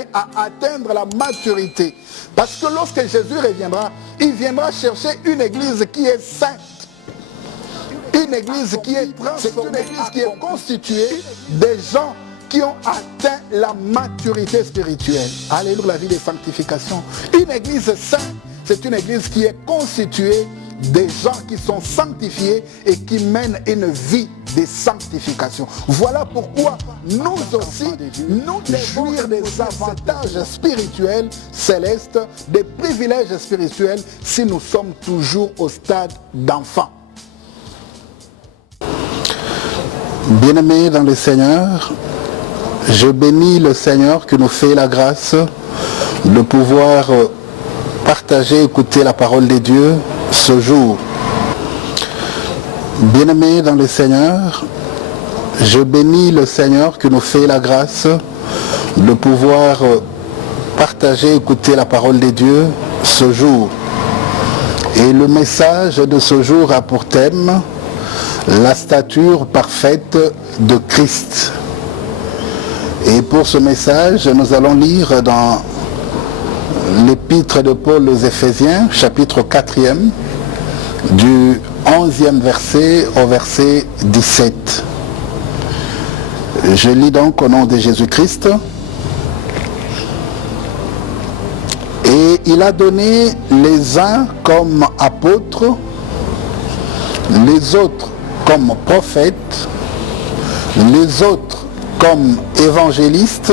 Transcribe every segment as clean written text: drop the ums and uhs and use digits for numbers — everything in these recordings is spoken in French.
amené à atteindre la maturité. Parce que lorsque Jésus reviendra, il viendra chercher une église qui est sainte. Une église qui est constituée des gens qui ont atteint la maturité spirituelle. Alléluia, la vie de sanctification. Une église sainte, c'est une église qui est constituée des gens qui sont sanctifiés et qui mènent une vie de sanctification. Voilà pourquoi nous aussi, nous devons jouir des avantages spirituels célestes, des privilèges spirituels si nous sommes toujours au stade d'enfant. Bien-aimés dans le Seigneur, je bénis le Seigneur qui nous fait la grâce de pouvoir partager, écouter la parole de Dieu ce jour. Bien-aimés dans le Seigneur, je bénis le Seigneur qui nous fait la grâce de pouvoir partager, écouter la parole de Dieu ce jour. Et le message de ce jour a pour thème la stature parfaite de Christ. Et pour ce message, nous allons lire dans l'épître de Paul aux Éphésiens, chapitre 4e, du 11e verset au verset 17. Je lis donc au nom de Jésus-Christ. Et il a donné les uns comme apôtres, les autres comme prophètes, les autres comme évangélistes,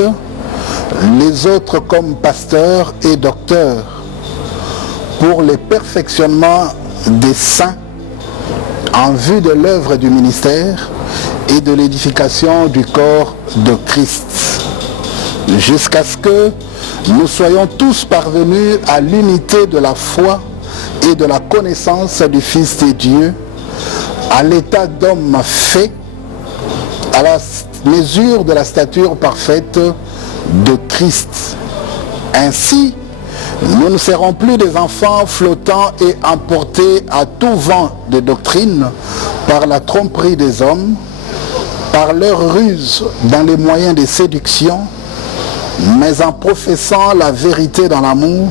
les autres comme pasteurs et docteurs, pour le perfectionnement des saints en vue de l'œuvre du ministère et de l'édification du corps de Christ, jusqu'à ce que nous soyons tous parvenus à l'unité de la foi et de la connaissance du Fils de Dieu, à l'état d'homme fait, à la mesure de la stature parfaite de Christ. Ainsi, nous ne serons plus des enfants flottants et emportés à tout vent de doctrine par la tromperie des hommes, par leur ruse dans les moyens de séduction, mais en professant la vérité dans l'amour,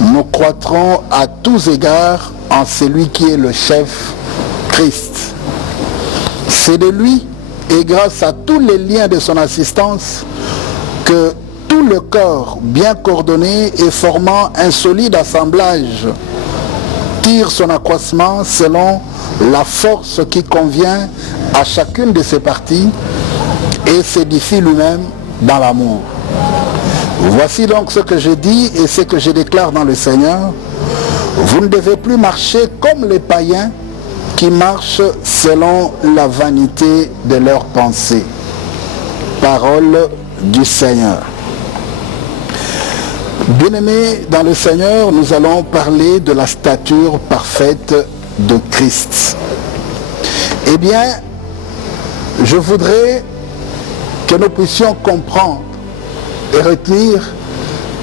nous croîtrons à tous égards en celui qui est le chef, Christ. C'est de lui et grâce à tous les liens de son assistance que tout le corps bien coordonné et formant un solide assemblage tire son accroissement selon la force qui convient à chacune de ses parties et s'édifie lui-même dans l'amour. Voici donc ce que je dis et ce que je déclare dans le Seigneur. Vous ne devez plus marcher comme les païens qui marchent selon la vanité de leurs pensées. Parole du Seigneur. Bien-aimés dans le Seigneur, nous allons parler de la stature parfaite de Christ. Eh bien, je voudrais que nous puissions comprendre et retenir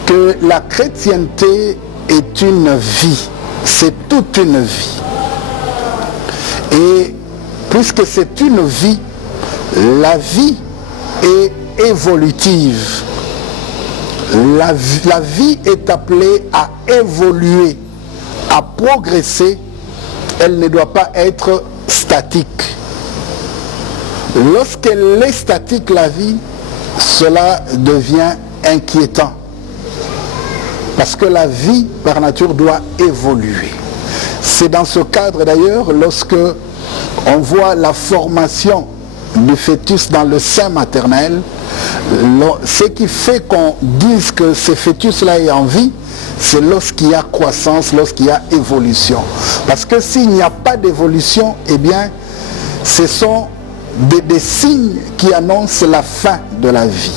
que la chrétienté est une vie, c'est toute une vie. Et puisque c'est une vie, la vie est évolutive. La vie est appelée à évoluer, à progresser. Elle ne doit pas être statique. Lorsqu'elle est statique, la vie, cela devient inquiétant. Parce que la vie, par nature, doit évoluer. C'est dans ce cadre d'ailleurs, lorsque on voit la formation du fœtus dans le sein maternel, ce qui fait qu'on dise que ce fœtus-là est en vie, c'est lorsqu'il y a croissance, lorsqu'il y a évolution. Parce que s'il n'y a pas d'évolution, eh bien, ce sont des signes qui annoncent la fin de la vie.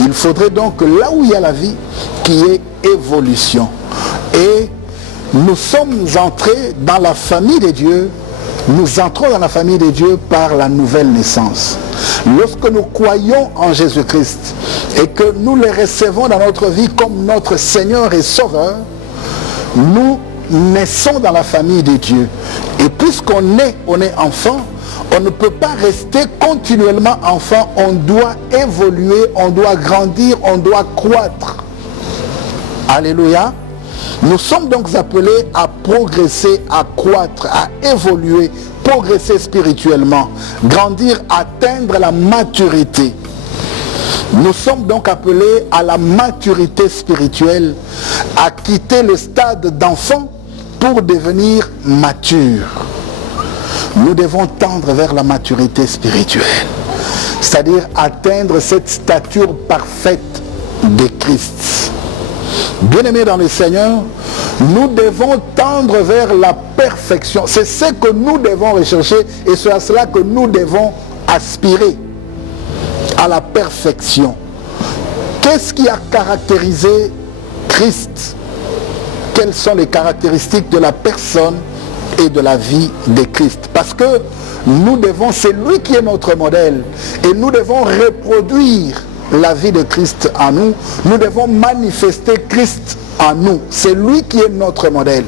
Il faudrait donc que là où il y a la vie, qu'il y ait évolution. Et nous sommes entrés dans la famille de Dieu, nous entrons dans la famille de Dieu par la nouvelle naissance. Lorsque nous croyons en Jésus-Christ et que nous le recevons dans notre vie comme notre Seigneur et Sauveur, nous naissons dans la famille de Dieu. Et puisqu'on est enfant, On ne peut pas rester continuellement enfant, on doit évoluer, on doit grandir, on doit croître. Alléluia. Nous sommes donc appelés à progresser, à croître, à évoluer, progresser spirituellement, grandir, atteindre la maturité. Nous sommes donc appelés à la maturité spirituelle, à quitter le stade d'enfant pour devenir mature. Nous devons tendre vers la maturité spirituelle, c'est-à-dire atteindre cette stature parfaite de Christ. Bien-aimés dans le Seigneur, nous devons tendre vers la perfection. C'est ce que nous devons rechercher et c'est à cela que nous devons aspirer, à la perfection. Qu'est-ce qui a caractérisé Christ? Quelles sont les caractéristiques de la personne et de la vie de Christ? Parce que nous devons, c'est lui qui est notre modèle et nous devons reproduire la vie de Christ en nous. Nous devons manifester Christ en nous. C'est lui qui est notre modèle.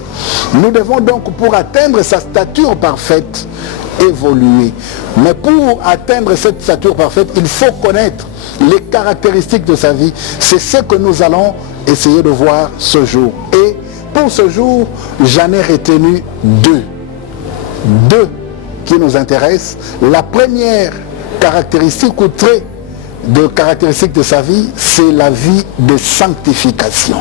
Nous devons donc, pour atteindre sa stature parfaite, évoluer. Mais pour atteindre cette stature parfaite, il faut connaître les caractéristiques de sa vie. C'est ce que nous allons essayer de voir ce jour. Et pour ce jour, j'en ai retenu deux qui nous intéressent. La première caractéristique ou trait de caractéristique de sa vie, c'est la vie de sanctification.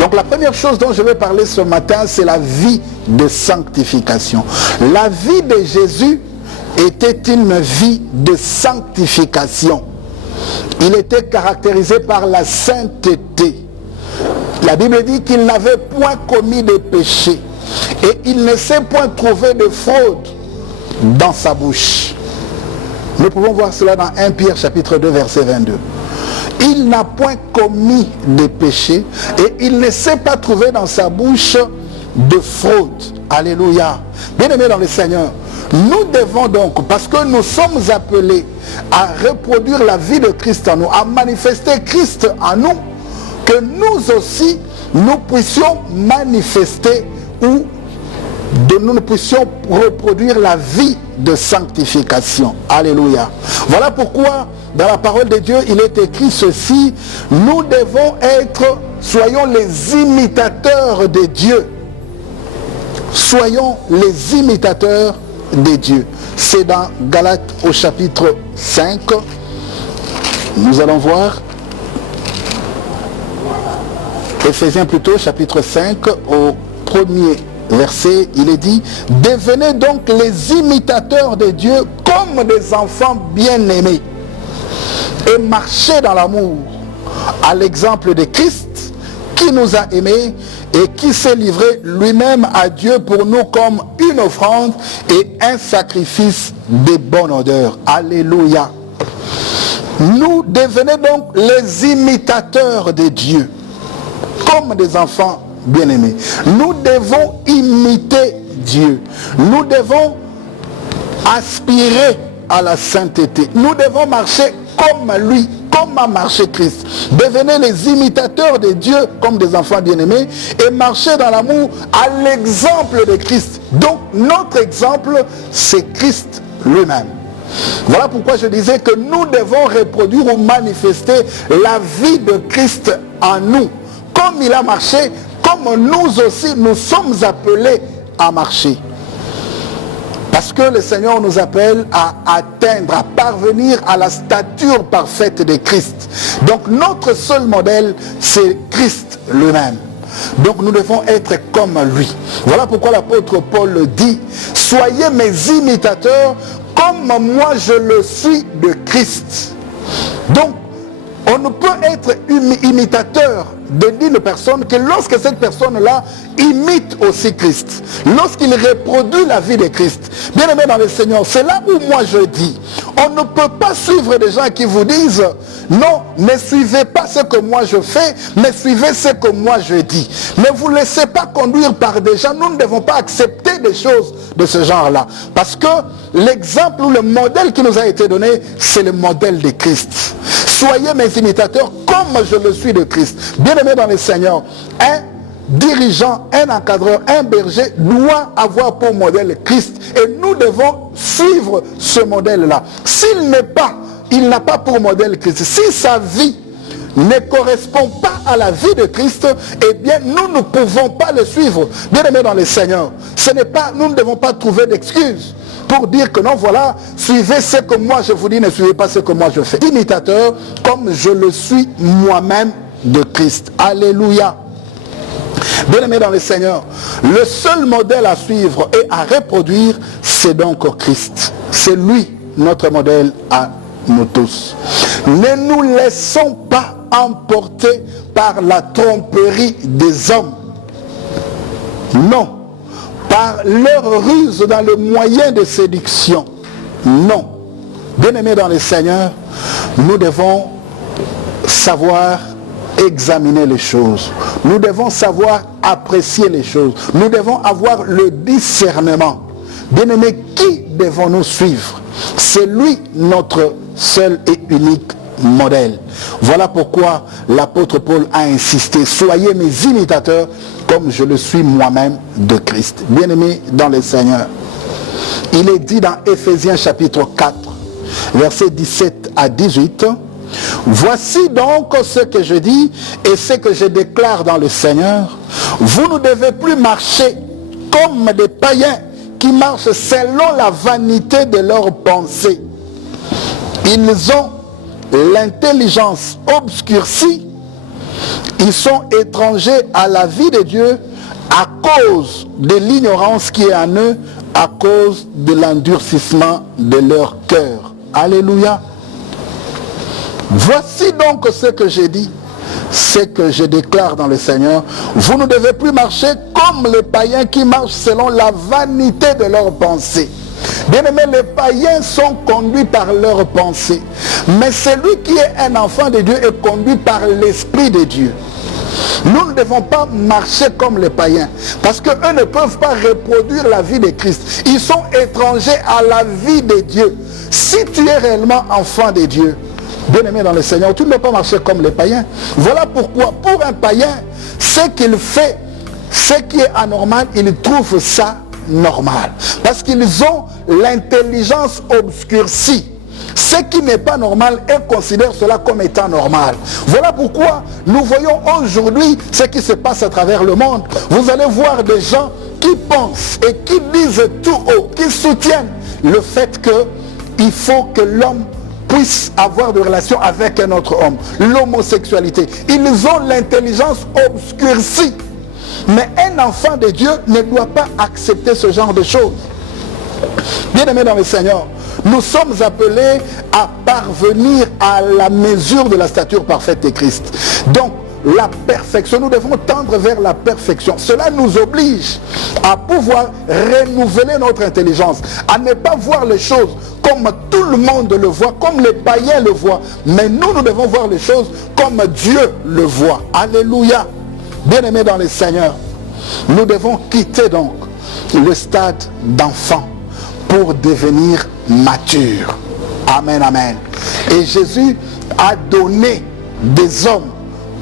Donc la première chose dont je vais parler ce matin, c'est la vie de sanctification. La vie de Jésus était une vie de sanctification. Il était caractérisé par la sainteté. La Bible dit qu'il n'avait point commis de péché et il ne s'est point trouvé de fraude dans sa bouche. Nous pouvons voir cela dans 1 Pierre chapitre 2 verset 22. Il n'a point commis de péché et il ne s'est pas trouvé dans sa bouche de fraude. Alléluia. Bien-aimés dans le Seigneur, nous devons donc, parce que nous sommes appelés à reproduire la vie de Christ en nous, à manifester Christ en nous, que nous aussi, nous puissions manifester ou nous puissions reproduire la vie de sanctification. Alléluia. Voilà pourquoi dans la parole de Dieu, il est écrit ceci: nous devons être, soyons les imitateurs de Dieu. Soyons les imitateurs de Dieu. C'est dans Galates au chapitre 5. Nous allons voir. Éphésiens plutôt, chapitre 5, au premier verset, il est dit: devenez donc les imitateurs de Dieu comme des enfants bien-aimés et marchez dans l'amour à l'exemple de Christ qui nous a aimés et qui s'est livré lui-même à Dieu pour nous comme une offrande et un sacrifice de bonne odeur. Alléluia. Nous devenons donc les imitateurs de Dieu comme des enfants bien-aimés. Nous devons imiter Dieu. Nous devons aspirer à la sainteté. Nous devons marcher comme lui, comme a marché Christ. Devenez les imitateurs de Dieu comme des enfants bien-aimés et marchez dans l'amour à l'exemple de Christ. Donc notre exemple, c'est Christ lui-même. Voilà pourquoi je disais que nous devons reproduire ou manifester la vie de Christ en nous. Comme il a marché, comme nous aussi, nous sommes appelés à marcher. Parce que le Seigneur nous appelle à atteindre, à parvenir à la stature parfaite de Christ. Donc notre seul modèle, c'est Christ lui-même. Donc nous devons être comme lui. Voilà pourquoi l'apôtre Paul dit: soyez mes imitateurs comme moi je le suis de Christ. Donc on ne peut être imitateur d'une personne que lorsque cette personne-là imite aussi Christ. Lorsqu'il reproduit la vie de Christ. Bien aimé dans le Seigneur, c'est là où moi je dis, on ne peut pas suivre des gens qui vous disent: non, ne suivez pas ce que moi je fais, mais suivez ce que moi je dis. Ne vous laissez pas conduire par des gens. Nous ne devons pas accepter des choses de ce genre-là. Parce que l'exemple ou le modèle qui nous a été donné, c'est le modèle de Christ. Soyez mes imitateurs comme je le suis de Christ. Bien-aimés dans le Seigneur, dirigeant, un encadreur, un berger doit avoir pour modèle Christ. Et nous devons suivre ce modèle-là. Il n'a pas pour modèle Christ. Si sa vie ne correspond pas à la vie de Christ, eh bien nous ne pouvons pas le suivre. Bien aimé dans le Seigneur, nous ne devons pas trouver d'excuses pour dire que non, voilà, suivez ce que moi je vous dis, ne suivez pas ce que moi je fais. Imitateur comme je le suis moi-même de Christ. Alléluia. Bien aimé dans le Seigneur, le seul modèle à suivre et à reproduire, c'est donc Christ. C'est lui notre modèle à nous tous. Ne nous laissons pas emporter par la tromperie des hommes. Non. Par leur ruse dans le moyen de séduction. Non. Bien-aimés dans le Seigneur, nous devons savoir examiner les choses. Nous devons savoir apprécier les choses. Nous devons avoir le discernement. Bien-aimés, qui devons-nous suivre? C'est lui notre seul et unique modèle. Voilà pourquoi l'apôtre Paul a insisté: soyez mes imitateurs comme je le suis moi-même de Christ. Bien-aimés dans le Seigneur, il est dit dans Éphésiens chapitre 4, versets 17 à 18, voici donc ce que je dis et ce que je déclare dans le Seigneur. Vous ne devez plus marcher comme des païens qui marchent selon la vanité de leurs pensées. Ils ont l'intelligence obscurcie. Ils sont étrangers à la vie de Dieu à cause de l'ignorance qui est en eux, à cause de l'endurcissement de leur cœur. Alléluia. Voici donc ce que j'ai dit, ce que je déclare dans le Seigneur. Vous ne devez plus marcher comme les païens qui marchent selon la vanité de leurs pensées. Bien-aimés, les païens sont conduits par leurs pensées. Mais celui qui est un enfant de Dieu est conduit par l'Esprit de Dieu. Nous ne devons pas marcher comme les païens, parce qu'eux ne peuvent pas reproduire la vie de Christ. Ils sont étrangers à la vie de Dieu. Si tu es réellement enfant de Dieu, bien-aimé dans le Seigneur, tu ne peux pas marcher comme les païens. Voilà pourquoi, pour un païen, ce qu'il fait, ce qui est anormal, il trouve ça normal. Parce qu'ils ont l'intelligence obscurcie. Ce qui n'est pas normal, ils considèrent cela comme étant normal. Voilà pourquoi nous voyons aujourd'hui ce qui se passe à travers le monde. Vous allez voir des gens qui pensent et qui disent tout haut, qui soutiennent le fait qu'il faut que l'homme puisse avoir des relations avec un autre homme. L'homosexualité. Ils ont l'intelligence obscurcie. Mais un enfant de Dieu ne doit pas accepter ce genre de choses. Bien-aimés dans le Seigneur, nous sommes appelés à parvenir à la mesure de la stature parfaite de Christ. Donc, la perfection, nous devons tendre vers la perfection. Cela nous oblige à pouvoir renouveler notre intelligence, à ne pas voir les choses comme tout le monde le voit, comme les païens le voient. Mais nous devons voir les choses comme Dieu le voit. Alléluia. Bien-aimés dans le Seigneur, nous devons quitter donc le stade d'enfant pour devenir mature. Amen, amen. Et Jésus a donné des hommes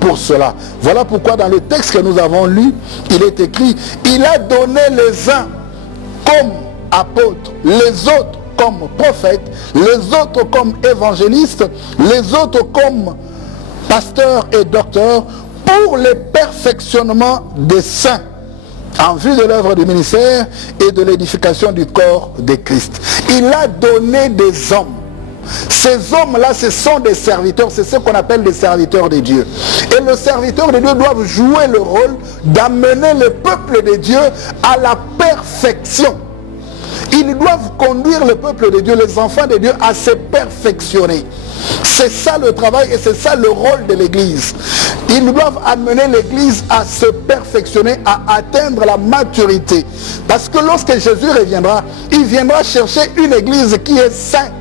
pour cela. Voilà pourquoi dans le texte que nous avons lu, il est écrit: il a donné les uns comme apôtres, les autres comme prophètes, les autres comme évangélistes, les autres comme pasteurs et docteurs, pour le perfectionnement des saints, en vue de l'œuvre du ministère et de l'édification du corps de Christ. Il a donné des hommes. Ces hommes-là, ce sont des serviteurs, c'est ce qu'on appelle des serviteurs de Dieu. Et les serviteurs de Dieu doivent jouer le rôle d'amener le peuple de Dieu à la perfection. Ils doivent conduire le peuple de Dieu, les enfants de Dieu, à se perfectionner. C'est ça le travail et c'est ça le rôle de l'Église. Ils doivent amener l'Église à se perfectionner, à atteindre la maturité. Parce que lorsque Jésus reviendra, il viendra chercher une Église qui est sainte.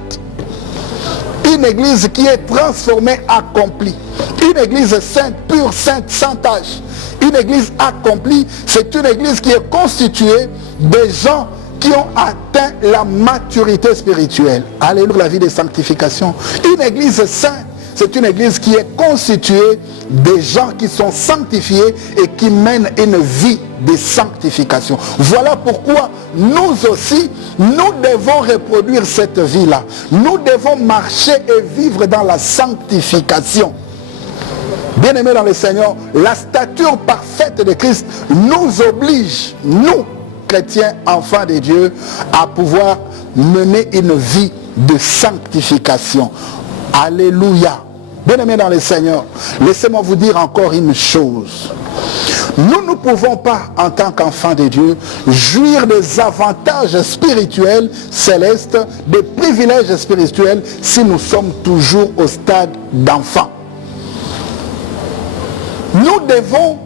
Une Église qui est transformée, accomplie. Une Église sainte, pure, sainte, sans tache. Une Église accomplie, c'est une Église qui est constituée des gens qui ont atteint la maturité spirituelle. Alléluia, la vie de sanctification. Une Église sainte, c'est une église qui est constituée des gens qui sont sanctifiés et qui mènent une vie de sanctification. Voilà pourquoi nous aussi, nous devons reproduire cette vie-là. Nous devons marcher et vivre dans la sanctification. Bien-aimés dans le Seigneur, la stature parfaite de Christ nous oblige, nous, chrétiens, enfants de Dieu, à pouvoir mener une vie de sanctification. Alléluia. Bien-aimés dans le Seigneur, laissez-moi vous dire encore une chose. Nous ne pouvons pas, en tant qu'enfants de Dieu, jouir des avantages spirituels célestes, des privilèges spirituels, si nous sommes toujours au stade d'enfant. Nous devons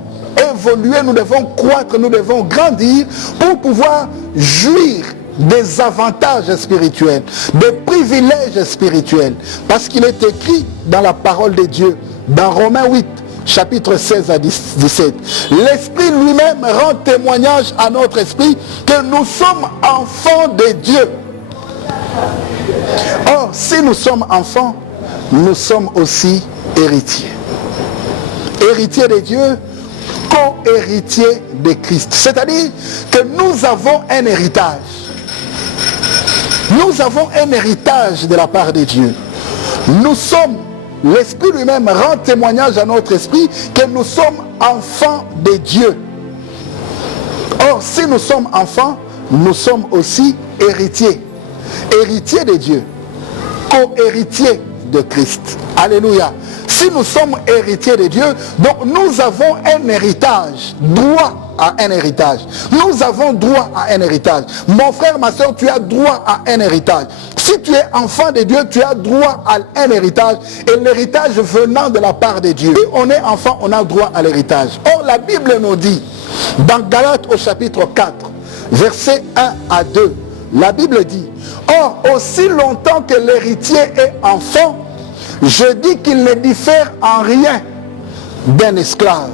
évoluer, nous devons croître, nous devons grandir pour pouvoir jouir des avantages spirituels, des privilèges spirituels. Parce qu'il est écrit dans la parole de Dieu, dans Romains 8, chapitre 16 à 17. L'Esprit lui-même rend témoignage à notre esprit que nous sommes enfants de Dieu. Or, si nous sommes enfants, nous sommes aussi héritiers. Héritiers de Dieu, co-héritiers de Christ. C'est-à-dire que nous avons un héritage. Nous avons un héritage de la part de Dieu. Nous sommes, l'Esprit lui-même rend témoignage à notre esprit que nous sommes enfants de Dieu. Or, si nous sommes enfants, nous sommes aussi héritiers. Héritiers de Dieu. Co-héritiers de Christ. Alléluia. Si nous sommes héritiers de Dieu, donc nous avons un héritage, droit à un héritage. Nous avons droit à un héritage. Mon frère, ma soeur, tu as droit à un héritage. Si tu es enfant de Dieu, tu as droit à un héritage, et l'héritage venant de la part de Dieu. Si on est enfant, on a droit à l'héritage. Or, la Bible nous dit, dans Galates au chapitre 4, versets 1 à 2, la Bible dit, or, aussi longtemps que l'héritier est enfant, je dis qu'il ne diffère en rien d'un esclave,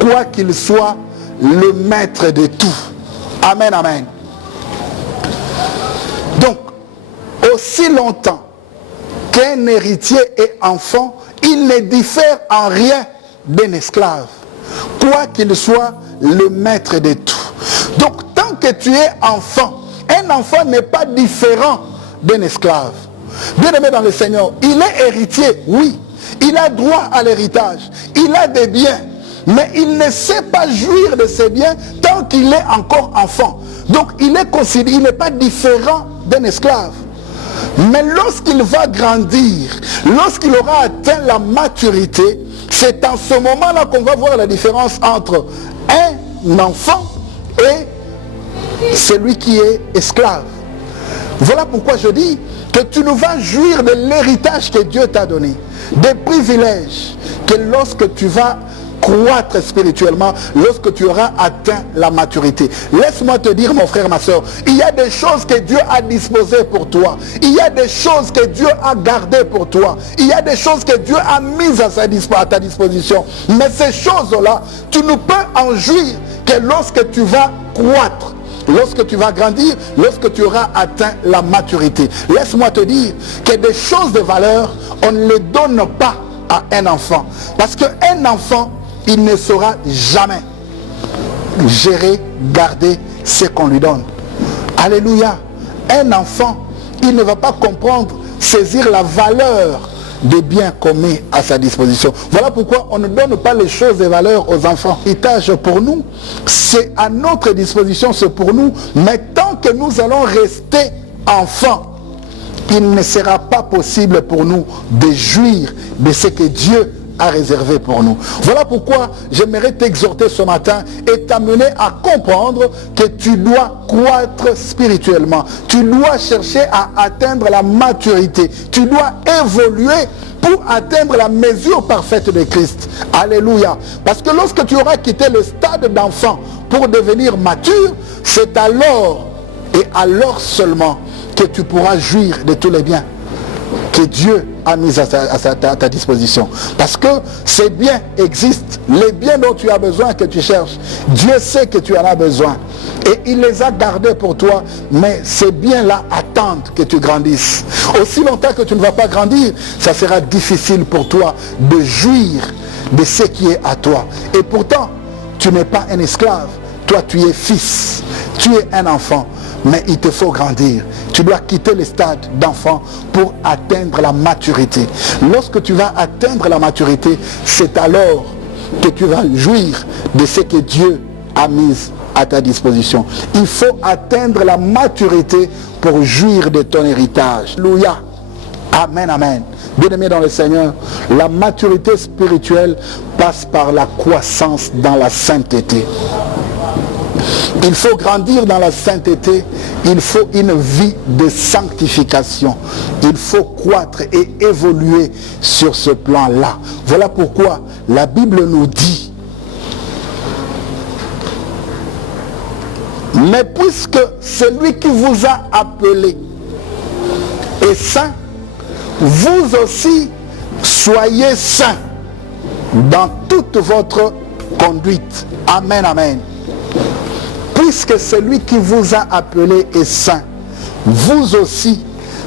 quoi qu'il soit le maître de tout. Amen, amen. Donc, aussi longtemps qu'un héritier est enfant, il ne diffère en rien d'un esclave, quoi qu'il soit le maître de tout. Donc, tant que tu es enfant, un enfant n'est pas différent d'un esclave. Bien-aimé dans le Seigneur, il est héritier, oui. Il a droit à l'héritage. Il a des biens. Mais il ne sait pas jouir de ses biens tant qu'il est encore enfant. Donc il est considéré, il n'est pas différent d'un esclave. Mais lorsqu'il va grandir, lorsqu'il aura atteint la maturité, c'est en ce moment-là qu'on va voir la différence entre un enfant et celui qui est esclave. Voilà pourquoi je dis que tu ne vas jouir de l'héritage que Dieu t'a donné, des privilèges que lorsque tu vas croître spirituellement, lorsque tu auras atteint la maturité. Laisse-moi te dire, mon frère, ma soeur, il y a des choses que Dieu a disposées pour toi. Il y a des choses que Dieu a gardées pour toi. Il y a des choses que Dieu a mises à ta disposition. Mais ces choses-là, tu ne peux en jouir que lorsque tu vas croître. Lorsque tu vas grandir, lorsque tu auras atteint la maturité. Laisse-moi te dire que des choses de valeur, on ne les donne pas à un enfant. Parce qu'un enfant, il ne saura jamais gérer, garder ce qu'on lui donne. Alléluia. Un enfant, il ne va pas comprendre, saisir la valeur des biens qu'on met à sa disposition. Voilà pourquoi on ne donne pas les choses de valeur aux enfants. L'héritage pour nous, c'est à notre disposition, c'est pour nous. Mais tant que nous allons rester enfants, il ne sera pas possible pour nous de jouir de ce que Dieu a réservé pour nous. Voilà pourquoi j'aimerais t'exhorter ce matin et t'amener à comprendre que tu dois croître spirituellement. Tu dois chercher à atteindre la maturité. Tu dois évoluer pour atteindre la mesure parfaite de Christ. Alléluia. Parce que lorsque tu auras quitté le stade d'enfant pour devenir mature, c'est alors et alors seulement que tu pourras jouir de tous les biens que Dieu a mis à ta disposition. Parce que ces biens existent. Les biens dont tu as besoin, que tu cherches, Dieu sait que tu en as besoin. Et il les a gardés pour toi, mais ces biens-là attendent que tu grandisses. Aussi longtemps que tu ne vas pas grandir, ça sera difficile pour toi de jouir de ce qui est à toi. Et pourtant, tu n'es pas un esclave. Toi, tu es fils, tu es un enfant, mais il te faut grandir. Tu dois quitter le stade d'enfant pour atteindre la maturité. Lorsque tu vas atteindre la maturité, c'est alors que tu vas jouir de ce que Dieu a mis à ta disposition. Il faut atteindre la maturité pour jouir de ton héritage. Alléluia. Amen, amen. Bien-aimés dans le Seigneur, la maturité spirituelle passe par la croissance dans la sainteté. Il faut grandir dans la sainteté, il faut une vie de sanctification. Il faut croître et évoluer sur ce plan-là. Voilà pourquoi la Bible nous dit, mais puisque celui qui vous a appelé est saint, vous aussi soyez saints dans toute votre conduite. Amen, amen. Puisque celui qui vous a appelé est saint, vous aussi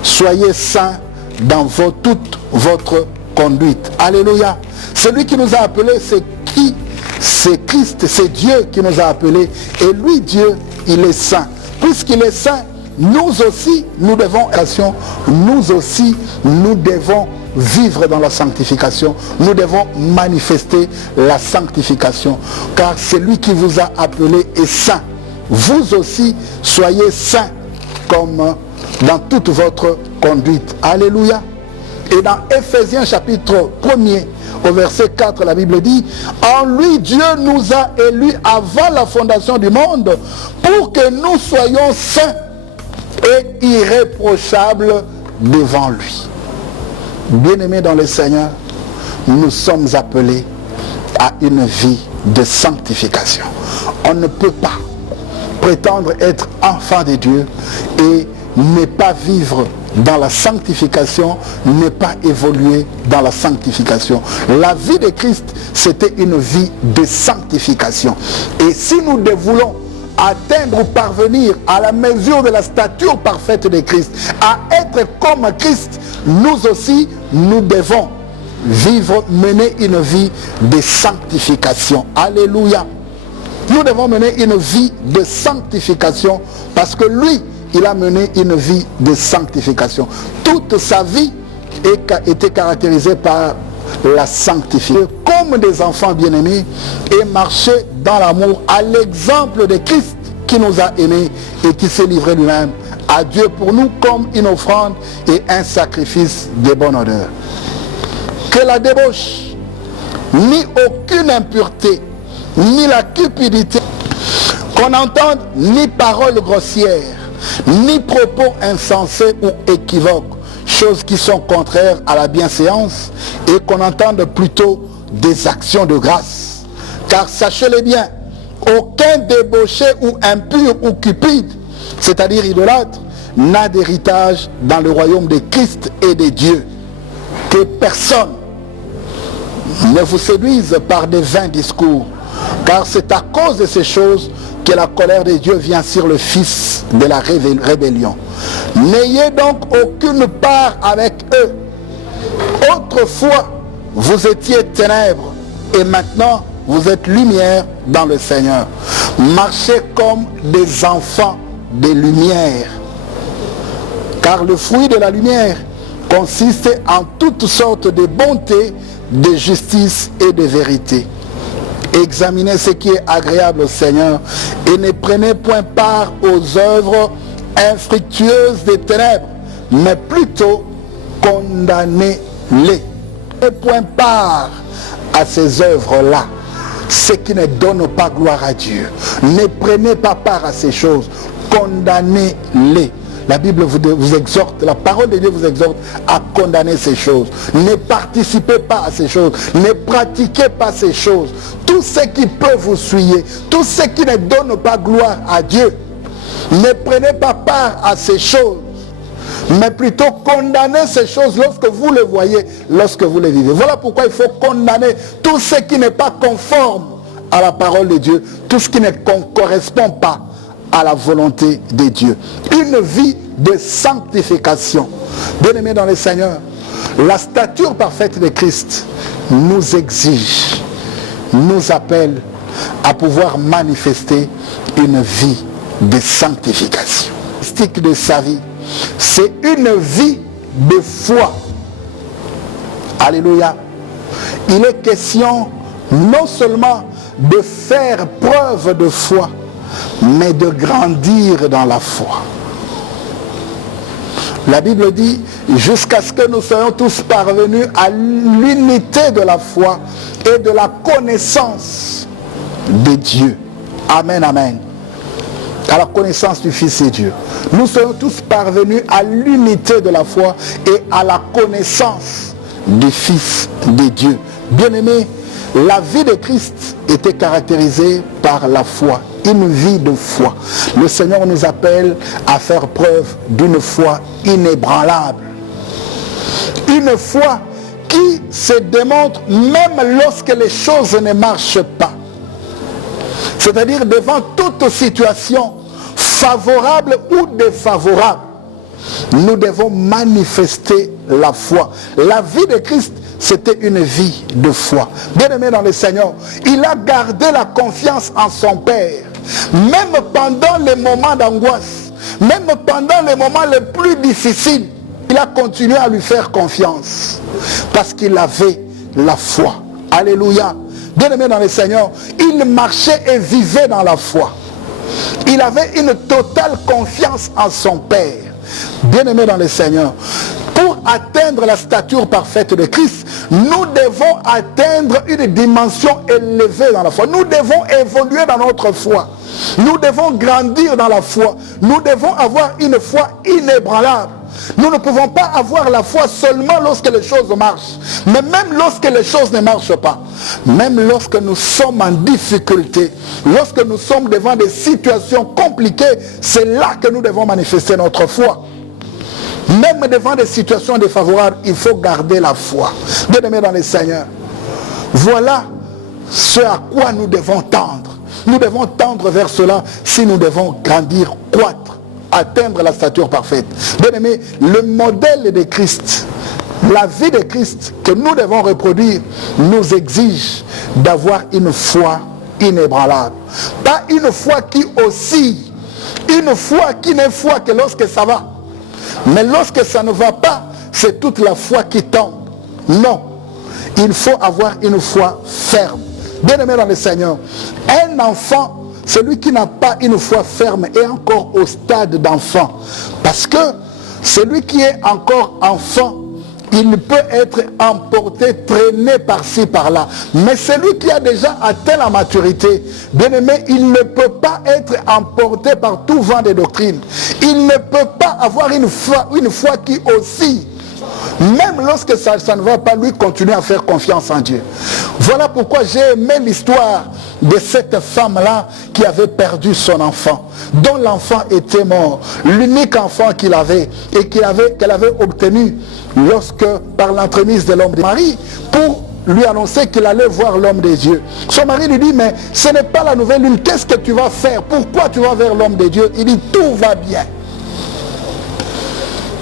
soyez saints dans toute votre conduite. Alléluia. Celui qui nous a appelés, c'est qui? C'est Christ, c'est Dieu qui nous a appelés. Et lui, Dieu, il est saint. Puisqu'il est saint, nous aussi, nous devons vivre dans la sanctification. Nous devons manifester la sanctification. Car celui qui vous a appelé est saint. Vous aussi, soyez saints comme dans toute votre conduite. Alléluia. Et dans Éphésiens chapitre 1er, au verset 4, la Bible dit, en lui, Dieu nous a élus avant la fondation du monde pour que nous soyons saints et irréprochables devant lui. Bien-aimés dans le Seigneur, nous sommes appelés à une vie de sanctification. On ne peut pas prétendre être enfant de Dieu et ne pas vivre dans la sanctification, ne pas évoluer dans la sanctification. La vie de Christ, c'était une vie de sanctification. Et si nous voulons atteindre ou parvenir à la mesure de la stature parfaite de Christ, à être comme Christ, nous aussi, nous devons mener une vie de sanctification. Alléluia. Nous devons mener une vie de sanctification parce que lui, il a mené une vie de sanctification. Toute sa vie était caractérisée par la sanctification. Comme des enfants bien-aimés et marcher dans l'amour à l'exemple de Christ qui nous a aimés et qui s'est livré lui-même à Dieu pour nous comme une offrande et un sacrifice de bonne odeur. Que la débauche, ni aucune impureté, ni la cupidité, qu'on n'entende ni paroles grossières, ni propos insensés ou équivoques, choses qui sont contraires à la bienséance, et qu'on entende plutôt des actions de grâce. Car sachez-le bien, aucun débauché ou impur ou cupide, c'est-à-dire idolâtre, n'a d'héritage dans le royaume de Christ et de Dieu. Que personne ne vous séduise par des vains discours, car c'est à cause de ces choses que la colère de Dieu vient sur le fils de la rébellion. N'ayez donc aucune part avec eux. Autrefois, vous étiez ténèbres, et maintenant, vous êtes lumière dans le Seigneur. Marchez comme des enfants de lumière. Car le fruit de la lumière consiste en toutes sortes de bonté, de justice et de vérité. Examinez ce qui est agréable au Seigneur et ne prenez point part aux œuvres infructueuses des ténèbres, mais plutôt condamnez-les. Ne point part à ces œuvres-là, ce qui ne donne pas gloire à Dieu. Ne prenez pas part à ces choses, condamnez-les. La Bible vous exhorte, la parole de Dieu vous exhorte à condamner ces choses. Ne participez pas à ces choses. Ne pratiquez pas ces choses. Tout ce qui peut vous souiller, tout ce qui ne donne pas gloire à Dieu, ne prenez pas part à ces choses, mais plutôt condamnez ces choses lorsque vous les voyez, lorsque vous les vivez. Voilà pourquoi il faut condamner tout ce qui n'est pas conforme à la parole de Dieu, tout ce qui ne correspond pas à la volonté de Dieu. Une vie de sanctification. Bien-aimés dans le Seigneur, la stature parfaite de Christ nous exige, nous appelle à pouvoir manifester une vie de sanctification. Le style de sa vie, c'est une vie de foi. Alléluia. Il est question non seulement de faire preuve de foi, mais de grandir dans la foi. La Bible dit, jusqu'à ce que nous soyons tous parvenus à l'unité de la foi et de la connaissance de Dieu. Amen, amen. À la connaissance du Fils de Dieu. Nous soyons tous parvenus à l'unité de la foi et à la connaissance du Fils de Dieu. Bien-aimés, la vie de Christ était caractérisée par la foi, une vie de foi. Le Seigneur nous appelle à faire preuve d'une foi inébranlable. Une foi qui se démontre même lorsque les choses ne marchent pas. C'est-à-dire devant toute situation favorable ou défavorable, nous devons manifester la foi. La vie de Christ, c'était une vie de foi. Bien-aimé dans le Seigneur, il a gardé la confiance en son Père. Même pendant les moments d'angoisse, même pendant les moments les plus difficiles, il a continué à lui faire confiance. Parce qu'il avait la foi. Alléluia. Bien-aimé dans le Seigneur, il marchait et vivait dans la foi. Il avait une totale confiance en son Père. Bien-aimé dans le Seigneur, pour atteindre la stature parfaite de Christ, nous devons atteindre une dimension élevée dans la foi. Nous devons évoluer dans notre foi. Nous devons grandir dans la foi. Nous devons avoir une foi inébranlable. Nous ne pouvons pas avoir la foi seulement lorsque les choses marchent. Mais même lorsque les choses ne marchent pas, même lorsque nous sommes en difficulté, lorsque nous sommes devant des situations compliquées, c'est là que nous devons manifester notre foi. Même devant des situations défavorables, il faut garder la foi. Bien-aimés dans le Seigneur, voilà ce à quoi nous devons tendre. Nous devons tendre vers cela si nous devons grandir, croître, atteindre la stature parfaite. Bien-aimés, le modèle de Christ, la vie de Christ que nous devons reproduire nous exige d'avoir une foi inébranlable. Pas une foi qui oscille, une foi qui n'est foi que lorsque ça va. Mais lorsque ça ne va pas, c'est toute la foi qui tombe. Non, il faut avoir une foi ferme. Bien-aimé dans le Seigneur, un enfant, celui qui n'a pas une foi ferme est encore au stade d'enfant. Parce que celui qui est encore enfant, il peut être emporté, traîné par-ci, par-là. Mais celui qui a déjà atteint la maturité, bien-aimé, il ne peut pas être emporté par tout vent de doctrine. Il ne peut pas avoir une foi qui oscille. Même lorsque ça ne va pas, lui continuer à faire confiance en Dieu. Voilà pourquoi j'ai aimé l'histoire de cette femme-là qui avait perdu son enfant, dont l'enfant était mort, l'unique enfant qu'il avait et qu'elle avait obtenu lorsque, par l'entremise de l'homme de Marie, pour lui annoncer qu'il allait voir l'homme de Dieu. Son mari lui dit, mais ce n'est pas la nouvelle lune, qu'est-ce que tu vas faire? Pourquoi tu vas vers l'homme de Dieu? Il dit, tout va bien.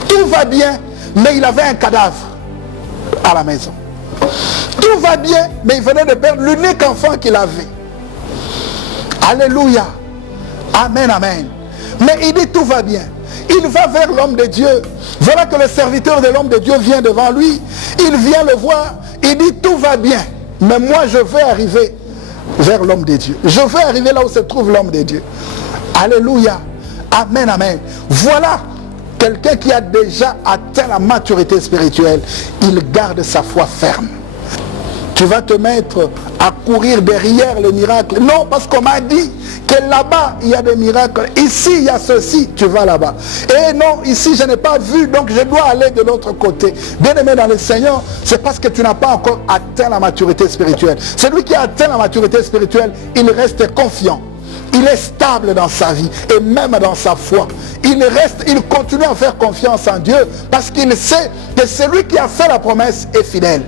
Tout va bien, mais il avait un cadavre à la maison. Tout va bien, mais il venait de perdre l'unique enfant qu'il avait. Alléluia. Amen, amen. Mais il dit tout va bien. Il va vers l'homme de Dieu. Voilà que le serviteur de l'homme de Dieu vient devant lui. Il vient le voir. Il dit tout va bien. Mais moi je vais arriver vers l'homme de Dieu. Je vais arriver là où se trouve l'homme de Dieu. Alléluia. Amen, amen. Voilà quelqu'un qui a déjà atteint la maturité spirituelle. Il garde sa foi ferme. Tu vas te mettre à courir derrière les miracles. Non, parce qu'on m'a dit que là-bas, il y a des miracles. Ici, il y a ceci, tu vas là-bas. Et non, ici, je n'ai pas vu, donc je dois aller de l'autre côté. Bien-aimé dans le Seigneur, c'est parce que tu n'as pas encore atteint la maturité spirituelle. Celui qui a atteint la maturité spirituelle, il reste confiant. Il est stable dans sa vie et même dans sa foi. Il continue à faire confiance en Dieu parce qu'il sait que celui qui a fait la promesse est fidèle.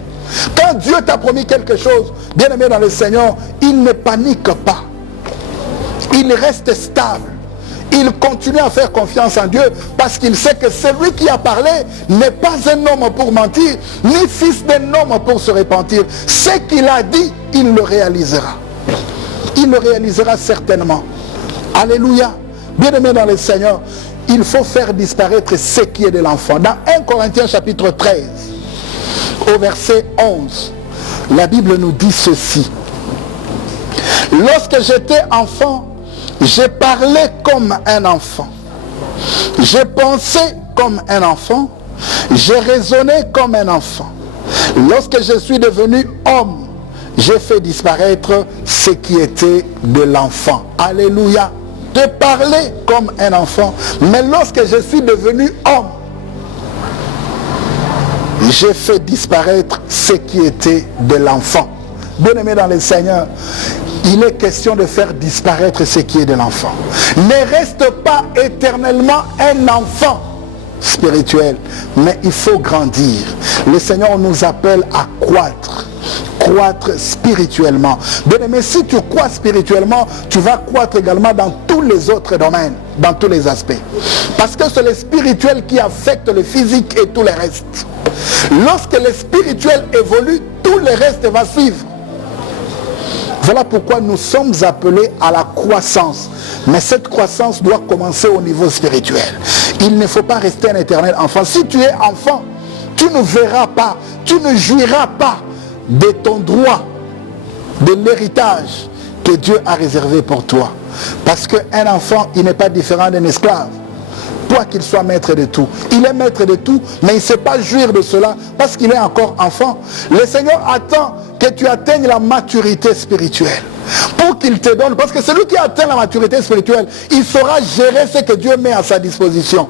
Quand Dieu t'a promis quelque chose, bien-aimé dans le Seigneur, il ne panique pas. Il reste stable. il continue à faire confiance en Dieu parce qu'il sait que celui qui a parlé n'est pas un homme pour mentir, ni fils d'un homme pour se repentir. Ce qu'il a dit, il le réalisera. Il le réalisera certainement. Alléluia. Bien-aimé dans le Seigneur, il faut faire disparaître ce qui est de l'enfant. Dans 1 Corinthiens chapitre 13, au verset 11, la Bible nous dit ceci. Lorsque j'étais enfant, j'ai parlé comme un enfant. J'ai pensé comme un enfant. J'ai raisonné comme un enfant. Lorsque je suis devenu homme, j'ai fait disparaître ce qui était de l'enfant. Alléluia. De parler comme un enfant. Mais lorsque je suis devenu homme, j'ai fait disparaître ce qui était de l'enfant. Bien-aimé dans le Seigneur, il est question de faire disparaître ce qui est de l'enfant. Ne reste pas éternellement un enfant spirituel, mais il faut grandir. Le Seigneur nous appelle à croître spirituellement. Bien-aimé, si tu crois spirituellement, tu vas croître également dans tous les autres domaines, dans tous les aspects. Parce que c'est le spirituel qui affecte le physique et tout le reste. Lorsque le spirituel évolue, tout le reste va suivre. Voilà pourquoi nous sommes appelés à la croissance. Mais cette croissance doit commencer au niveau spirituel. Il ne faut pas rester un éternel enfant. Si tu es enfant, tu ne verras pas, tu ne jouiras pas de ton droit, de l'héritage que Dieu a réservé pour toi. Parce qu'un enfant, il n'est pas différent d'un esclave. Quoi qu'il soit maître de tout. Il est maître de tout, mais il ne sait pas jouir de cela parce qu'il est encore enfant. Le Seigneur attend que tu atteignes la maturité spirituelle pour qu'il te donne. Parce que celui qui atteint la maturité spirituelle, il saura gérer ce que Dieu met à sa disposition.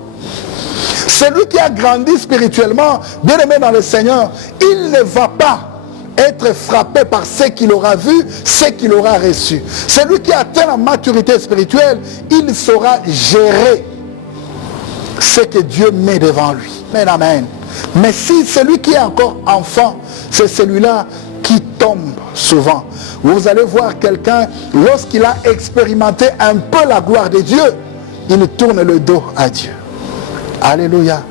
Celui qui a grandi spirituellement, bien aimé dans le Seigneur, il ne va pas être frappé par ce qu'il aura vu, ce qu'il aura reçu. Celui qui atteint la maturité spirituelle, il saura gérer ce que Dieu met devant lui. Amen, amen. Mais si celui qui est encore enfant, c'est celui-là qui tombe souvent. Vous allez voir quelqu'un, lorsqu'il a expérimenté un peu la gloire de Dieu, il tourne le dos à Dieu. Alléluia.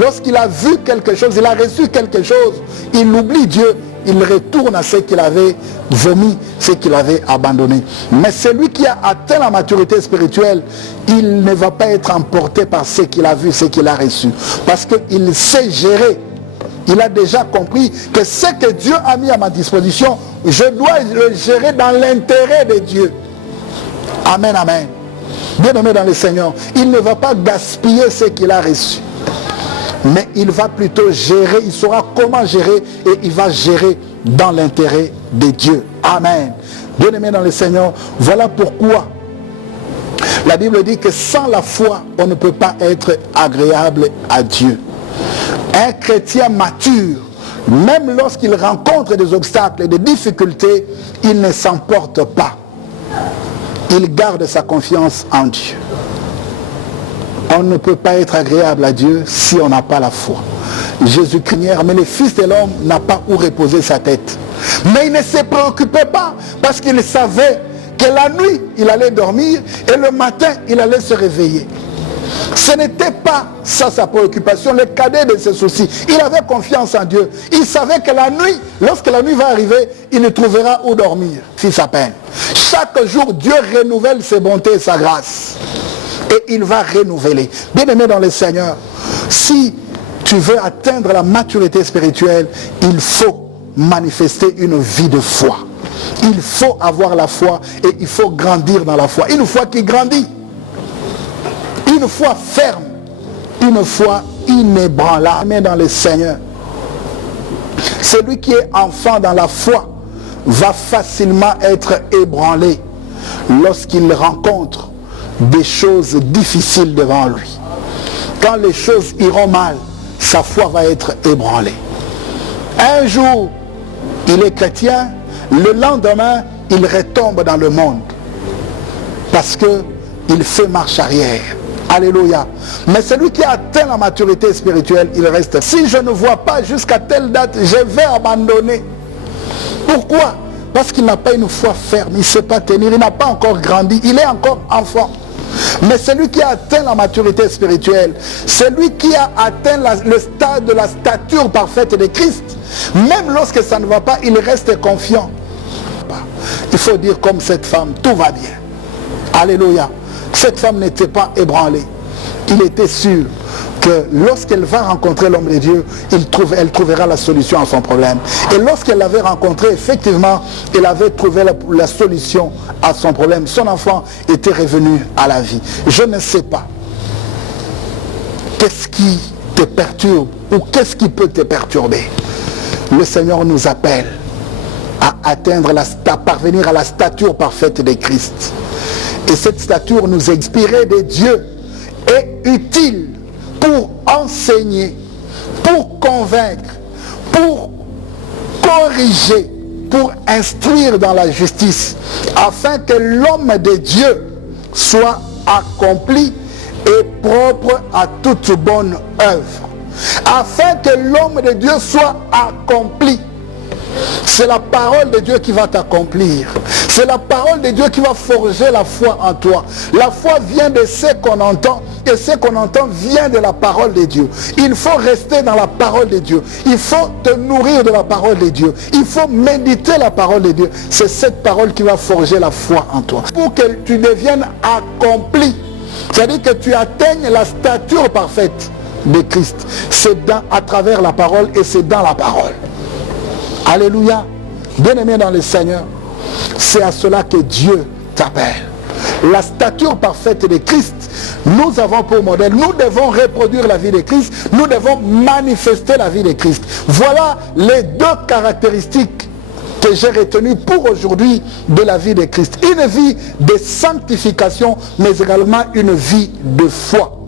Lorsqu'il a vu quelque chose, il a reçu quelque chose, il oublie Dieu, il retourne à ce qu'il avait vomi, ce qu'il avait abandonné. Mais celui qui a atteint la maturité spirituelle, il ne va pas être emporté par ce qu'il a vu, ce qu'il a reçu. Parce qu'il sait gérer. Il a déjà compris que ce que Dieu a mis à ma disposition, je dois le gérer dans l'intérêt de Dieu. Amen, amen. Bien-aimé dans le Seigneur, il ne va pas gaspiller ce qu'il a reçu. Mais il va plutôt gérer, il saura comment gérer et il va gérer dans l'intérêt de Dieu. Amen. Bien-aimé dans le Seigneur, voilà pourquoi la Bible dit que sans la foi, on ne peut pas être agréable à Dieu. Un chrétien mature, même lorsqu'il rencontre des obstacles et des difficultés, il ne s'emporte pas. Il garde sa confiance en Dieu. On ne peut pas être agréable à Dieu si on n'a pas la foi. Jésus-Christ, mais le Fils de l'homme n'a pas où reposer sa tête. Mais il ne se préoccupait pas parce qu'il savait que la nuit, il allait dormir et le matin, il allait se réveiller. Ce n'était pas ça sa préoccupation, le cadet de ses soucis. Il avait confiance en Dieu. Il savait que la nuit, lorsque la nuit va arriver, il ne trouvera où dormir, si sa peine. Chaque jour, Dieu renouvelle ses bontés et sa grâce. Et il va renouveler. Bien-aimé dans le Seigneur, si tu veux atteindre la maturité spirituelle, il faut manifester une vie de foi. Il faut avoir la foi et il faut grandir dans la foi. Une foi qui grandit. Une foi ferme. Une foi inébranlable. Mais dans le Seigneur, celui qui est enfant dans la foi va facilement être ébranlé lorsqu'il rencontre des choses difficiles devant lui. Quand les choses iront mal, sa foi va être ébranlée. Un jour, il est chrétien, le lendemain, il retombe dans le monde. Parce qu'il fait marche arrière. Alléluia. Mais celui qui a atteint la maturité spirituelle, il reste. Si je ne vois pas jusqu'à telle date, je vais abandonner. Pourquoi? Parce qu'il n'a pas une foi ferme, il ne sait pas tenir, il n'a pas encore grandi, il est encore enfant. Mais celui qui a atteint la maturité spirituelle, celui qui a atteint le stade de la stature parfaite de Christ, même lorsque ça ne va pas, il reste confiant. Il faut dire comme cette femme, tout va bien. Alléluia. Cette femme n'était pas ébranlée. Il était sûr que lorsqu'elle va rencontrer l'homme de Dieu, elle trouvera la solution à son problème. Et lorsqu'elle l'avait rencontré, effectivement, elle avait trouvé la solution à son problème. Son enfant était revenu à la vie. Je ne sais pas. Qu'est-ce qui te perturbe ou qu'est-ce qui peut te perturber? Le Seigneur nous appelle à parvenir à la stature parfaite de Christ. Et cette stature nous est inspirée de Dieu et utile pour enseigner, pour convaincre, pour corriger, pour instruire dans la justice, afin que l'homme de Dieu soit accompli et propre à toute bonne œuvre. Afin que l'homme de Dieu soit accompli. C'est la parole de Dieu qui va t'accomplir. C'est la parole de Dieu qui va forger la foi en toi. La foi vient de ce qu'on entend, et ce qu'on entend vient de la parole de Dieu. Il faut rester dans la parole de Dieu. Il faut te nourrir de la parole de Dieu. Il faut méditer la parole de Dieu. C'est cette parole qui va forger la foi en toi. Pour que tu deviennes accompli, c'est-à-dire que tu atteignes la stature parfaite de Christ. C'est à travers la parole et c'est dans la parole. Alléluia. Bien-aimé dans le Seigneur, c'est à cela que Dieu t'appelle. La stature parfaite de Christ, nous avons pour modèle, nous devons reproduire la vie de Christ, nous devons manifester la vie de Christ. Voilà les deux caractéristiques que j'ai retenues pour aujourd'hui de la vie de Christ. Une vie de sanctification, mais également une vie de foi.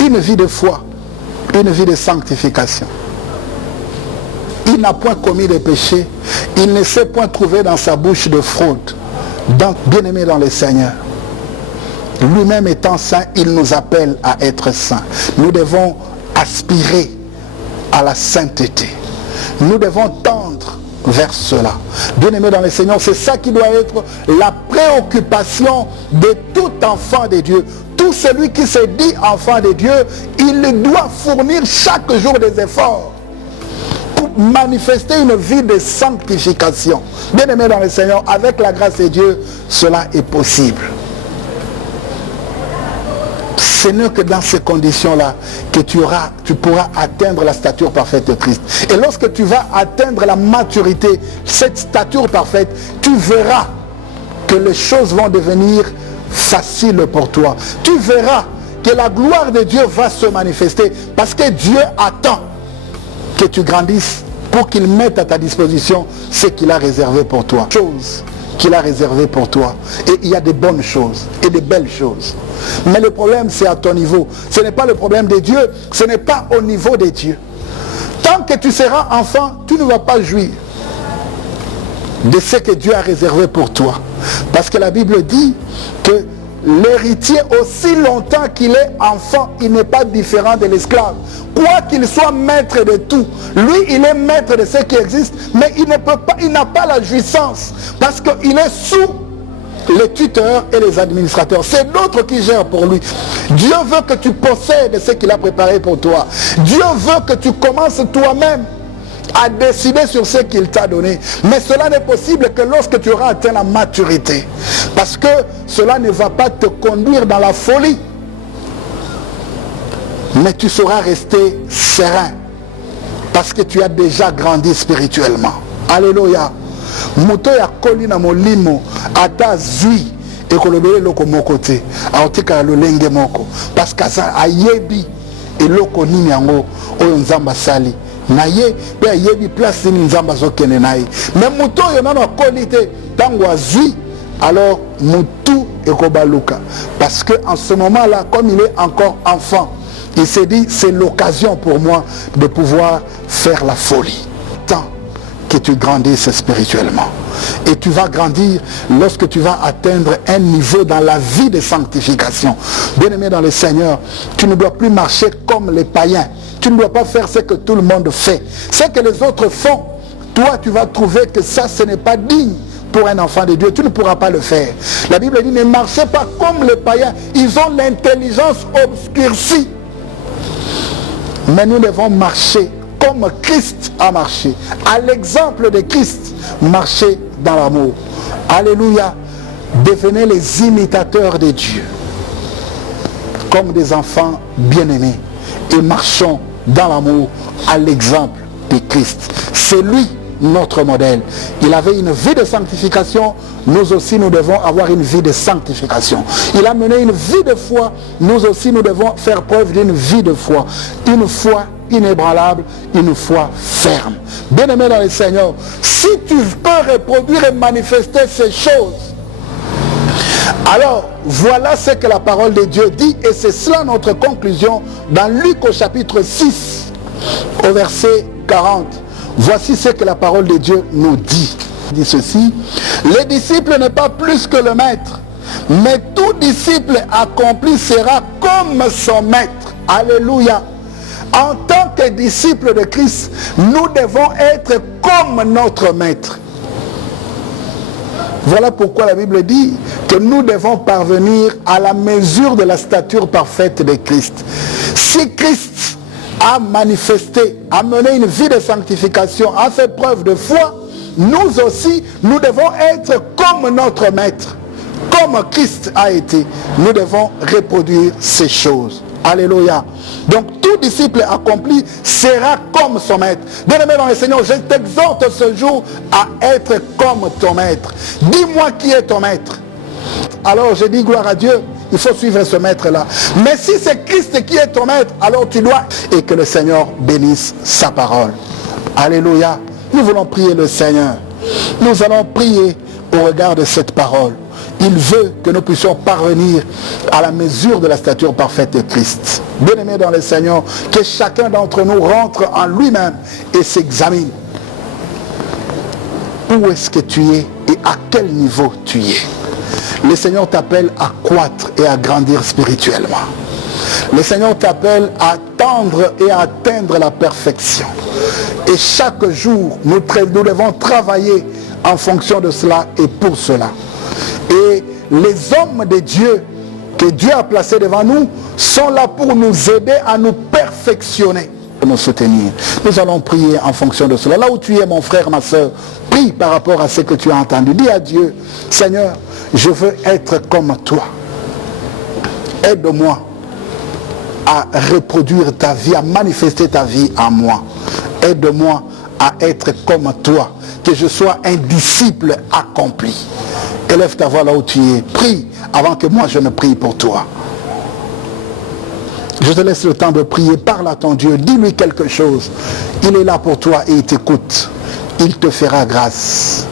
Une vie de foi, une vie de sanctification. Il n'a point commis de péché, il ne s'est point trouvé dans sa bouche de fraude. Donc, bien-aimé dans le Seigneur, lui-même étant saint, il nous appelle à être saints. Nous devons aspirer à la sainteté. Nous devons tendre vers cela. Bien-aimé dans le Seigneur, c'est ça qui doit être la préoccupation de tout enfant de Dieu. Tout celui qui se dit enfant de Dieu, il doit fournir chaque jour des efforts pour manifester une vie de sanctification. Bien-aimé dans le Seigneur, avec la grâce de Dieu, cela est possible. Ce n'est que dans ces conditions-là que tu pourras atteindre la stature parfaite de Christ. Et lorsque tu vas atteindre la maturité, cette stature parfaite, tu verras que les choses vont devenir faciles pour toi. Tu verras que la gloire de Dieu va se manifester parce que Dieu attend que tu grandisses pour qu'il mette à ta disposition ce qu'il a réservé pour toi. Chose qu'il a réservé pour toi. Et il y a des bonnes choses et des belles choses. Mais le problème, c'est à ton niveau. Ce n'est pas le problème de Dieu, ce n'est pas au niveau de Dieu. Tant que tu seras enfant, tu ne vas pas jouir de ce que Dieu a réservé pour toi. Parce que la Bible dit que l'héritier, aussi longtemps qu'il est enfant, il n'est pas différent de l'esclave. Quoi qu'il soit maître de tout, lui, il est maître de ce qui existe, mais il n'a pas la jouissance, parce qu'il est sous les tuteurs et les administrateurs. C'est d'autres qui gèrent pour lui. Dieu veut que tu possèdes ce qu'il a préparé pour toi. Dieu veut que tu commences toi-même à décider sur ce qu'il t'a donné. Mais cela n'est possible que lorsque tu auras atteint la maturité. Parce que cela ne va pas te conduire dans la folie. Mais tu sauras rester serein. Parce que tu as déjà grandi spirituellement. Alléluia. Moto ya koli na molimo ata zui ekolobele loko moko te. Aotika lolenge moko. Parce que ça ayebi eloko nini yango oyo nzamba sali. Na ye pe ayebi place ni nzamba zokene na ye. Mais moto yo nano akoli te tango azui, alors mutu ekobaluka. Parce que en ce moment-là, comme il est encore enfant, il s'est dit, c'est l'occasion pour moi de pouvoir faire la folie. Tant que tu grandisses spirituellement. Et tu vas grandir lorsque tu vas atteindre un niveau dans la vie de sanctification. Bien-aimé dans le Seigneur, tu ne dois plus marcher comme les païens. Tu ne dois pas faire ce que tout le monde fait. Ce que les autres font, toi tu vas trouver que ça, ce n'est pas digne pour un enfant de Dieu, tu ne pourras pas le faire. La Bible dit, ne marchez pas comme les païens. Ils ont l'intelligence obscurcie. Mais nous devons marcher comme Christ a marché. À l'exemple de Christ, marcher dans l'amour. Alléluia. Devenez les imitateurs de Dieu. Comme des enfants bien-aimés. Et marchons dans l'amour à l'exemple de Christ. C'est lui notre modèle. Il avait une vie de sanctification. Nous aussi nous devons avoir une vie de sanctification. Il a mené une vie de foi. Nous aussi nous devons faire preuve d'une vie de foi. Une foi inébranlable, une foi ferme. Bien-aimé dans le Seigneur, si tu peux reproduire et manifester ces choses, alors voilà ce que la parole de Dieu dit, et c'est cela notre conclusion dans Luc au chapitre 6 au verset 40. Voici ce que la parole de Dieu nous dit. Il dit ceci: le disciple n'est pas plus que le maître, mais tout disciple accompli sera comme son maître. Alléluia. En tant que disciples de Christ, nous devons être comme notre maître. Voilà pourquoi la Bible dit que nous devons parvenir à la mesure de la stature parfaite de Christ. Si Christ a manifesté, a mené une vie de sanctification, a fait preuve de foi, nous aussi, nous devons être comme notre maître, comme Christ a été. Nous devons reproduire ces choses. Alléluia. Donc tout disciple accompli sera comme son maître. Bien-aimé dans le Seigneur, je t'exhorte ce jour à être comme ton maître. Dis-moi qui est ton maître. Alors je dis gloire à Dieu, il faut suivre ce maître-là. Mais si c'est Christ qui est ton maître, alors tu dois... Et que le Seigneur bénisse sa parole. Alléluia. Nous voulons prier le Seigneur. Nous allons prier au regard de cette parole. Il veut que nous puissions parvenir à la mesure de la stature parfaite de Christ. Bien-aimés dans le Seigneur, que chacun d'entre nous rentre en lui-même et s'examine. Où est-ce que tu es et à quel niveau tu es? Le Seigneur t'appelle à croître et à grandir spirituellement. Le Seigneur t'appelle à tendre et à atteindre la perfection. Et chaque jour, nous devons travailler en fonction de cela et pour cela. Et les hommes de Dieu que Dieu a placés devant nous sont là pour nous aider à nous perfectionner, pour nous soutenir. Nous allons prier en fonction de cela. Là où tu es, mon frère, ma soeur, prie par rapport à ce que tu as entendu. Dis à Dieu: Seigneur, je veux être comme toi. Aide-moi à reproduire ta vie, à manifester ta vie en moi. Aide-moi à être comme toi, que je sois un disciple accompli. Élève ta voix là où tu es. Prie avant que moi je ne prie pour toi. Je te laisse le temps de prier. Parle à ton Dieu. Dis-lui quelque chose. Il est là pour toi et il t'écoute. Il te fera grâce.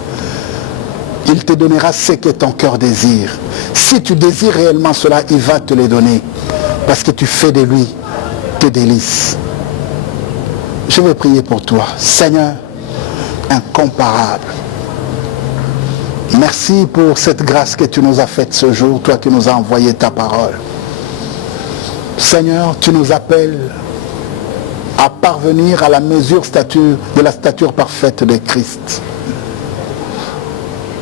Il te donnera ce que ton cœur désire. Si tu désires réellement cela, il va te le donner. Parce que tu fais de lui tes délices. Je vais prier pour toi. Seigneur, incomparable. Merci pour cette grâce que tu nous as faite ce jour, toi qui nous as envoyé ta parole. Seigneur, tu nous appelles à parvenir à la mesure de la stature parfaite de Christ.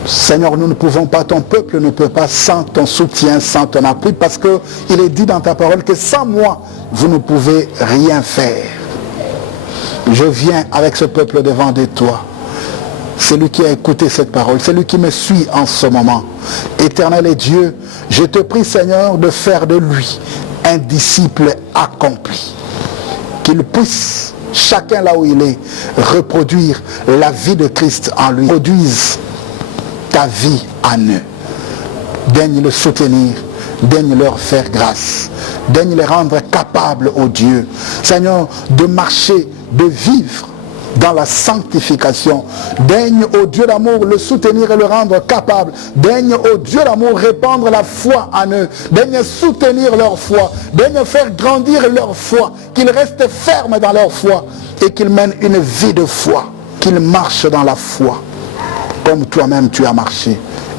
Seigneur, nous ne pouvons pas, ton peuple ne peut pas sans ton soutien, sans ton appui, parce qu'il est dit dans ta parole que sans moi, vous ne pouvez rien faire. Je viens avec ce peuple devant de toi. C'est lui qui a écouté cette parole, c'est lui qui me suit en ce moment. Éternel et Dieu, je te prie, Seigneur, de faire de lui un disciple accompli. Qu'il puisse, chacun là où il est, reproduire la vie de Christ en lui. Produise ta vie en eux. Daigne le soutenir, daigne leur faire grâce, daigne les rendre capables, ô Dieu, Seigneur, de marcher, de vivre dans la sanctification. Daigne, ô Dieu d'amour, le soutenir et le rendre capable. Daigne, ô Dieu d'amour, répandre la foi en eux. Daigne soutenir leur foi. Daigne faire grandir leur foi. Qu'ils restent fermes dans leur foi et qu'ils mènent une vie de foi. Qu'ils marchent dans la foi comme toi-même tu as marché.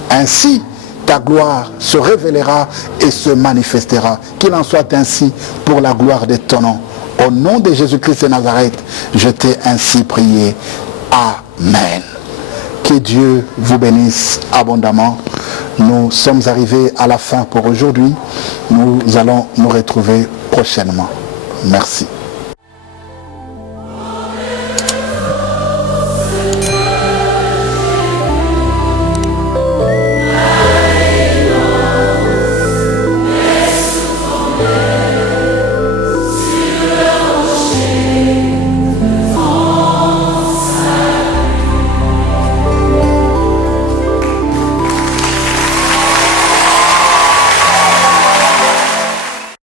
Ainsi, ta gloire se révélera et se manifestera. Qu'il en soit ainsi pour la gloire de ton nom. Au nom de Jésus-Christ de Nazareth, je t'ai ainsi prié. Amen. Que Dieu vous bénisse abondamment. Nous sommes arrivés à la fin pour aujourd'hui. Nous allons nous retrouver prochainement. Merci.